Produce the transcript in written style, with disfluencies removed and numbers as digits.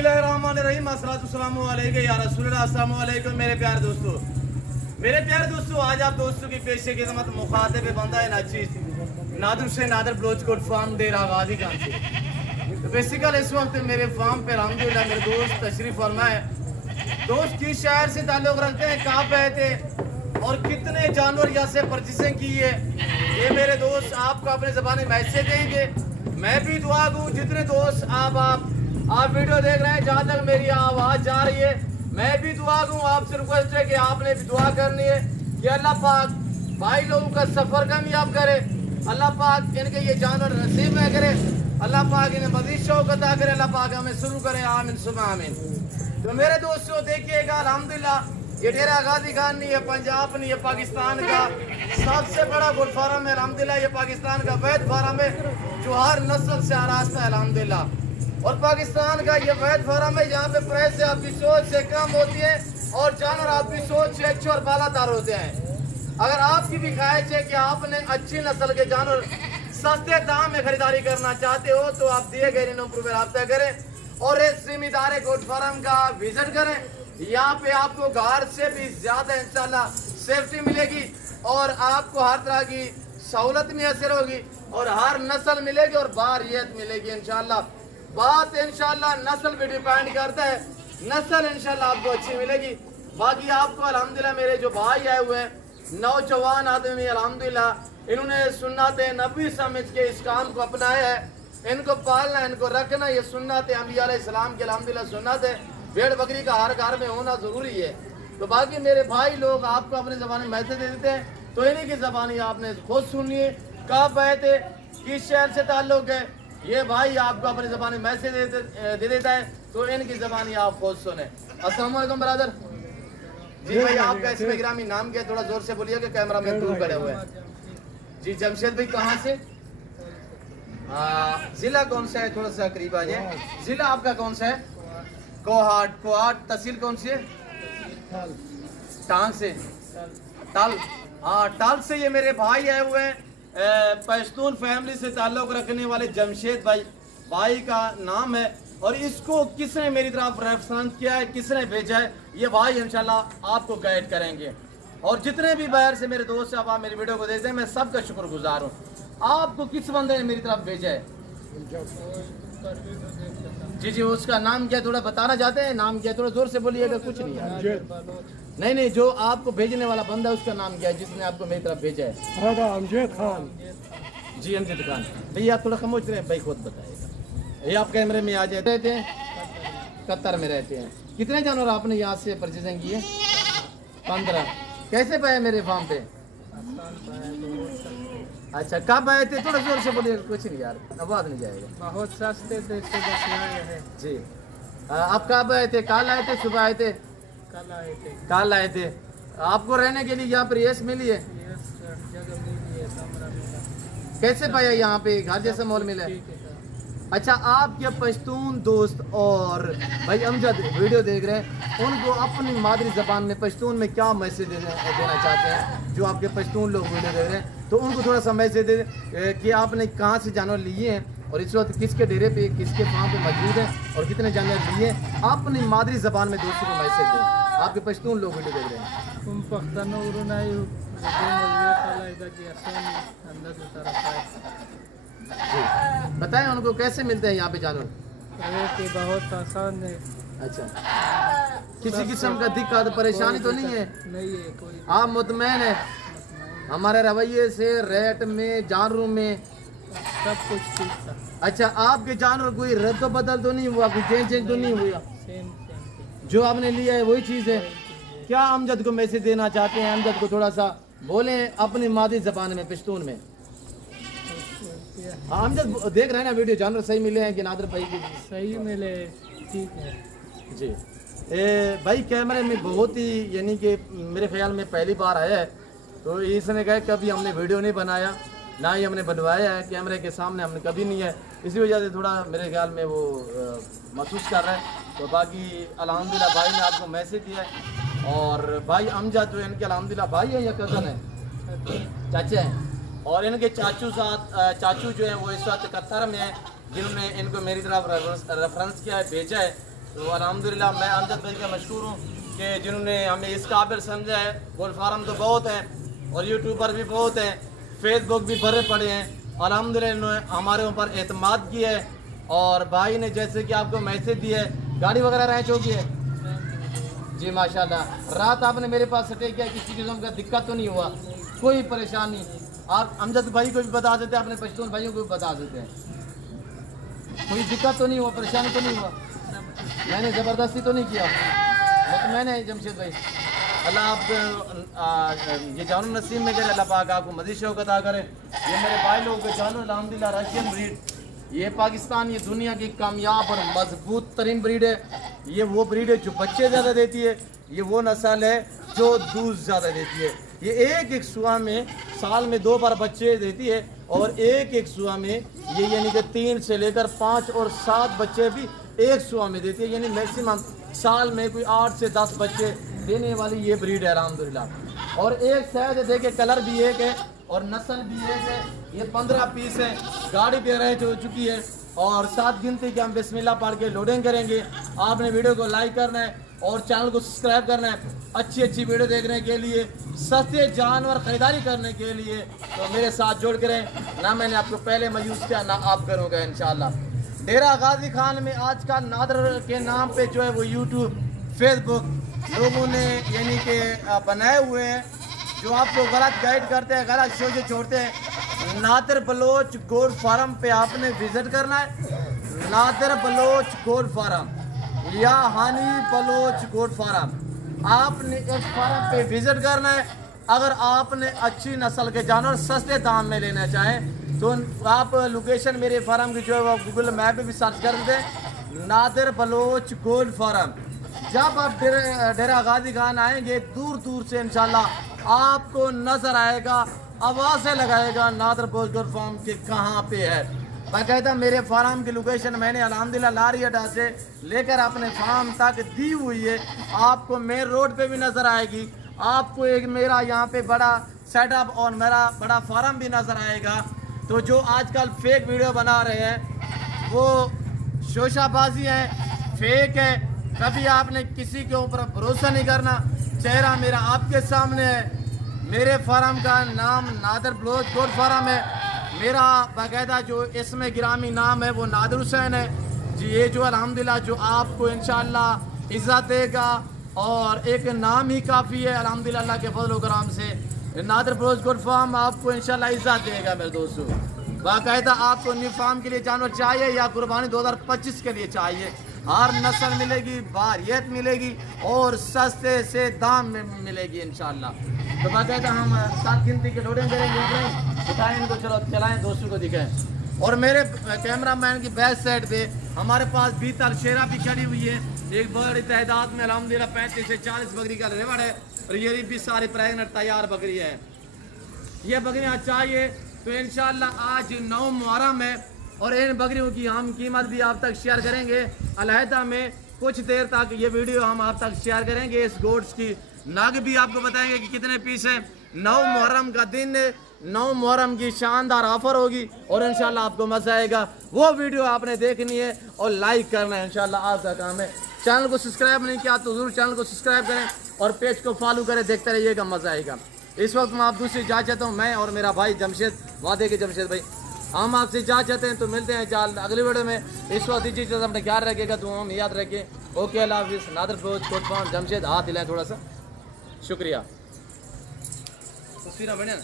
बिस्मिल्लाहिर्रहमानिर्रहीम अस्सलातुस्सलामु अलैका या रसूलल्लाह। अस्सलामु अलैकुम मेरे प्यारे दोस्तों। आज आप दोस्तों की पेशे की खिदमत मुखातिब बंदा है नाचीज नादर से नादर ब्लोचकोट फार्म दे रहा गाजी खान से। तो बेसिकल इस वक्त मेरे फार्म पे अल्हम्दुलिल्लाह मेरे दोस्त तशरीफ फरमा है। दोस्त किस शहर से ताल्लुक़ रखते हैं, कहाँ पे थे और कितने जानवर यहाँ से परचेसिंग की है, ये मेरे दोस्त आपको अपने ज़बानी मैसेज देंगे। मैं भी दुआ दूँ जितने दोस्त आप वीडियो देख रहे हैं, जहाँ तक मेरी आवाज़ जा रही है, मैं भी दुआ दूँ। आपसे रिक्वेस्ट है कि आपने भी दुआ करनी है कि अल्लाह पाक भाई लोगों का सफ़र कामयाब करे, अल्लाह पाक इनके ये जानवर नसीब में करे, अल्लाह पाक इन्हें मज़ीद शौक़ अता करे, अल्लाह पाक हमें शुरू करे, आमीन सुबह आमीन। तो मेरे दोस्तों देखिएगा, अल्हम्दुलिल्लाह ये डेरा गाजी खान नहीं है, पंजाब नहीं है, पाकिस्तान का सबसे बड़ा गुड फार्म है अल्हम्दुलिल्लाह। ये पाकिस्तान का वैद फार्म है जो हर नस्ल से आरास्ता है अल्हम्दुलिल्लाह। और पाकिस्तान का ये वैद फार्म है जहाँ पे प्राइस आपकी सोच से कम होती है और जानवर आपकी सोच से अच्छे और बालादार होते हैं। अगर आपकी भी ख्वाहिश है कि आपने अच्छी नस्ल के जानवर सस्ते दाम में खरीदारी करना चाहते हो तो आप दिए गए नंबर पर रब्ता करें और इस जिम्मेदार गोट फार्म का विजिट करें। यहाँ पे आपको घर से भी ज्यादा इंशाल्लाह सेफ्टी मिलेगी और आपको हर तरह की सहूलत मैसर होगी और हर नस्ल मिलेगी और बारियत मिलेगी इंशाल्लाह। बात इंशाल्लाह नस्ल पे डिपेंड करता है, नस्ल इंशाल्लाह आपको अच्छी मिलेगी। बाकी आपको अल्हम्दुलिल्लाह मेरे जो भाई आए हुए हैं नौजवान आदमी अल्हम्दुलिल्लाह, इन्होंने सुन्नत नबी समझ के इस काम को अपनाया है। इनको पालना, इनको रखना, ये सुन्नत अंबिया अलैहिस्सलाम की अल्हम्दुलिल्लाह सुन्नत है। भेड़ बकरी का हर घर में होना जरूरी है। तो बाकी मेरे भाई लोग आपको अपने ज़बान में मैसेज दे देते हैं, तो इन्हीं की ज़बानी आपने खुद सुनिए। कब आए थे, किस शहर से ताल्लुक़ है, ये भाई आपको अपनी ज़बानी मैसेज दे देता है, तो इनकी ज़बानी आप खुद सुने। अस्सलाम वालेकुम ब्रदर जी। भाई आपका इसमें ग्रामी नाम क्या, थोड़ा जोर से बोलिए कि कैमरा में दूर खड़े हुए हैं जी। जमशेद भाई कहाँ से, जिला कौन सा है, थोड़ा सा करीब आ जाए। जिला आपका कौन सा है? कोहाट। तहसील कौन सी है? टांग से, टाल। हाँ, टाल से ये मेरे भाई आए हुए हैं, पश्तून फैमिली से ताल्लुक़ रखने वाले जमशेद भाई का नाम है। और इसको किसने मेरी तरफ रेफरेंस किया है, किसने भेजा है, ये भाई इंशाल्लाह आपको गाइड करेंगे। और जितने भी बाहर से मेरे दोस्त साहब आप मेरी वीडियो को देखते हैं, मैं सबका शुक्रगुजार हूँ। आपको किस बंदे ने मेरी तरफ भेजा है? जी, उसका नाम क्या, थोड़ा बताना चाहते हैं? नाम क्या, थोड़ा जोर से बोलिएगा, कुछ नहीं है। नहीं, जो आपको भेजने वाला बंदा है उसका नाम क्या है जिसने आपको मेरी तरफ भेजा है? अमजद खान जी। अमजद खान भैया आप थोड़ा खामोश रहे, भाई खुद बताएगा। ये आप कैमरे में आ जाते थे, कतर में रहते हैं। कितने जानवर आपने यहाँ से परचेजिंग किए? 15। कैसे पाए मेरे फार्म पे? अच्छा, कब आए थे? थोड़ा जोर से बोलिए, कुछ नहीं यार, आवाज नहीं जाएगा। बहुत सस्ते थे जी। आप कब आए थे? कल आए थे, सुबह आए थे? कल आए थे। आपको रहने के लिए यहाँ पर रेस मिली है? जगह मिली है, कमरा मिला। कैसे पाया यहाँ पे, घर जैसा माहौल मिला? अच्छा, आपके पश्तून दोस्त और भाई अमजद वीडियो देख रहे हैं, उनको अपनी मादरी ज़बान में पश्तून में क्या मैसेज देना चाहते हैं? जो आपके पश्तून लोग वीडियो देख रहे हैं, तो उनको थोड़ा सा मैसेज दे कि आपने कहाँ से जानवर लिए हैं और इस वक्त किसके डेरे पे, किसके फार्म पे मौजूद हैं और कितने जानवर लिए हैं। अपनी मादरी ज़बान में दोस्तों को मैसेज दें, आपके पश्तून लोग वीडियो देख रहे हैं। जी, बताएं उनको कैसे मिलते हैं यहाँ पे जानवर? बहुत आसान है। अच्छा, किसी किस्म का दिक्कत परेशानी तो नहीं है? नहीं है कोई। आप मुतमैन है हमारे रवैये से, रेट में, जानवरों में? सब कुछ ठीक था। अच्छा, आपके जानवर कोई रद्द बदल तो नहीं हुआ, कोई चेंज तो नहीं हुआ? सेम जो आपने लिया है वही चीज़ है। क्या अमजद को मैसेज देना चाहते हैं? अमजद को थोड़ा सा बोले अपनी मादरी ज़बान में, पश्तून में। हाँ, अमजद देख रहे हैं ना वीडियो, जानवर सही मिले हैं कि नादर भाई की? सही मिले, ठीक है जी। भाई कैमरे में बहुत ही, यानी कि मेरे ख्याल में पहली बार आया है, तो इसने कहा कभी हमने वीडियो नहीं बनाया, ना ही हमने बनवाया है, कैमरे के सामने हमने कभी नहीं है, इसी वजह से थोड़ा मेरे ख्याल में वो महसूस कर रहा है। तो बाकी अल्हम्दुलिल्लाह भाई ने आपको मैसेज दिया है। और भाई अमजद जो इनके अल्हम्दुलिल्लाह भाई है या कज़न है? चाचे हैं। और इनके चाचू जो है वो इस वक्त कतर में है, जिन्होंने इनको मेरी तरफ रेफरेंस किया है, भेजा है। तो अल्हम्दुलिल्लाह मैं अमजद भाई का मशहूर हूँ कि जिन्होंने हमें इस काबिल समझा है। गोल्ड फार्म तो बहुत हैं और यूट्यूबर भी बहुत हैं, फेसबुक भी भरे पड़े हैं। अल्हम्दुलिल्लाह इन्होंने हमारे ऊपर एतमाद किया है और भाई ने जैसे कि आपको मैसेज दिया है, गाड़ी वगैरह रैंच होगी है जी माशाल्लाह। रात आपने मेरे पास स्टे किया, किसी किस्म का दिक्कत तो नहीं हुआ, कोई परेशानी? आप अमजद भाई को भी बता देते हैं, अपने पश्तून भाइयों को भी बता देते हैं, कोई दिक्कत तो नहीं हुआ, परेशानी तो नहीं हुआ? मैंने ज़बरदस्ती तो नहीं किया, वो तो मैंने जमशेद भाई। अल्लाह आप ये जानो नसीब में करे, अल्लाह पाक आपको मज़ीद शौक़त अता करे। ये मेरे भाई लोगों को जानो अल्हम्दुलिल्लाह रशियन ब्रीड, ये पाकिस्तान, ये दुनिया की कामयाब और मजबूत तरीन ब्रीड है। ये वो ब्रीड है जो बच्चे ज़्यादा देती है, ये वो नस्ल है जो दूध ज़्यादा देती है। ये एक सुआ में साल में 2 बार बच्चे देती है और एक सुआ में ये यानी कि 3 से लेकर 5 और 7 बच्चे भी एक सुआ में देती है, यानी मैक्सिमम साल में कोई 8 से 10 बच्चे देने वाली ये ब्रीड है अल्हम्दुलिल्लाह। और एक शायद देखे कलर भी एक है और नस्ल भी एक है। ये 15 पीस है, गाड़ी भी अरेंज हो चुकी है और 7 गिनती के हम बिस्मिल्लाह पढ़ के लोडिंग करेंगे। आपने वीडियो को लाइक करना है और चैनल को सब्सक्राइब करना है अच्छी वीडियो देखने के लिए, सस्ते जानवर खरीदारी करने के लिए। तो मेरे साथ जोड़ कर ना मैंने आपको पहले मायूस किया ना आप करोगे इंशाल्लाह। डेरा गाजी खान में आजकल नादर के नाम पे जो है वो यूट्यूब, फेसबुक लोगों ने यानी कि बनाए हुए हैं जो आपको गलत गाइड करते हैं, गलत सोचे छोड़ते हैं। नादिर बलोच गोल्ड फार्म पे आपने विजिट करना है, नादिर बलोच गोल्ड फार्म या हानी बलोच गोल्ड फार्म, आपने इस फार्म पे विजिट करना है। अगर आपने अच्छी नस्ल के जानवर सस्ते दाम में लेना चाहें तो आप लोकेशन मेरे फार्म की जो है वो गूगल मैप पे भी सर्च कर दें, नादिर बलोच गोल्ड फार्म। जब आप डेरा गाजी खान आएंगे दूर दूर से इंशाल्लाह आपको नजर आएगा, आवाज़ें लगाएगा नादिर बलोच गोल्ड फार्म के कहाँ पे है। बाकायदा मेरे फार्म की लोकेशन मैंने अल्हम्दुलिल्लाह लारी अड्डा से लेकर अपने फार्म तक दी हुई है, आपको मेन रोड पे भी नज़र आएगी। आपको एक मेरा यहाँ पे बड़ा सेटअप और मेरा बड़ा फार्म भी नज़र आएगा। तो जो आजकल फेक वीडियो बना रहे हैं वो शोशाबाजी है, फेक है। कभी आपने किसी के ऊपर भरोसा नहीं करना। चेहरा मेरा आपके सामने है, मेरे फार्म का नाम नादिर बलोच गोल्ड फार्म है। मेरा बाकायदा जो इसमें गिरामी नाम है वो नादिर हुसैन है जी। ये जो अल्हम्दुलिल्लाह जो आपको इंशाल्लाह इज़्ज़त देगा और एक नाम ही काफ़ी है अल्हम्दुलिल्लाह अल्लाह के फजल व करम से। नादिर बलोच गोल्ड फार्म आपको इंशाल्लाह इज़्ज़त देगा मेरे दोस्तों। बाकायदा आपको न्यू फार्म के लिए जानवर चाहिए या कुर्बानी 2025 के लिए चाहिए, हर नस्ल मिलेगी, बारियत मिलेगी और सस्ते से दाम में मिलेगी इंशाल्लाह। तो बाकायदा हम 7 गिनती के लोडिंग करेंगे, दिखाएं इनको, चलो चलाएं दोस्तों को दिखाएं। और मेरे कैमरा मैन की बैक साइड पे हमारे पास बीतल शेरा भी खड़ी हुई है, एक बड़ी तादाद में अल्हम्दुलिल्लाह 35 से 40 बकरी का रेवड़ है और ये भी सारी प्रेगनेंट तैयार बकरी है। ये बकरियाँ चाहिए तो इंशाल्लाह आज 9 मुहर्रम है और इन बकरियों की हम कीमत भी आप तक शेयर करेंगे अलहदा में। कुछ देर तक ये वीडियो हम आप तक शेयर करेंगे। इस गोड्स की नग भी आपको बताएंगे कि कितने पीस हैं। 9 मुहर्रम का दिन है, 9 मुहर्रम की शानदार ऑफर होगी और इंशाल्लाह आपको मजा आएगा। वो वीडियो आपने देखनी है और लाइक करना है, इंशाल्लाह आपका काम है। चैनल को सब्सक्राइब नहीं किया तो जरूर चैनल को सब्सक्राइब करें और पेज को फॉलो करें, देखते रहिएगा, मजा आएगा। इस वक्त मैं आप दूसरी जा चाहता हूँ, मैं और मेरा भाई जमशेद, वादे के जमशेद भाई, हम आपसे जा चाहते हैं। तो मिलते हैं जल्द अगली वीडियो में। इस वक्त इसी चीज़ अपने ख्याल रखिएगा, दुआ में याद रखिए। ओके, अल्लाह हाफिज़। नादिर बलोच गोल्ड फार्म जमशेद, हाथ हिलाएं थोड़ा सा, शुक्रिया। तस्वीरें बढ़िया।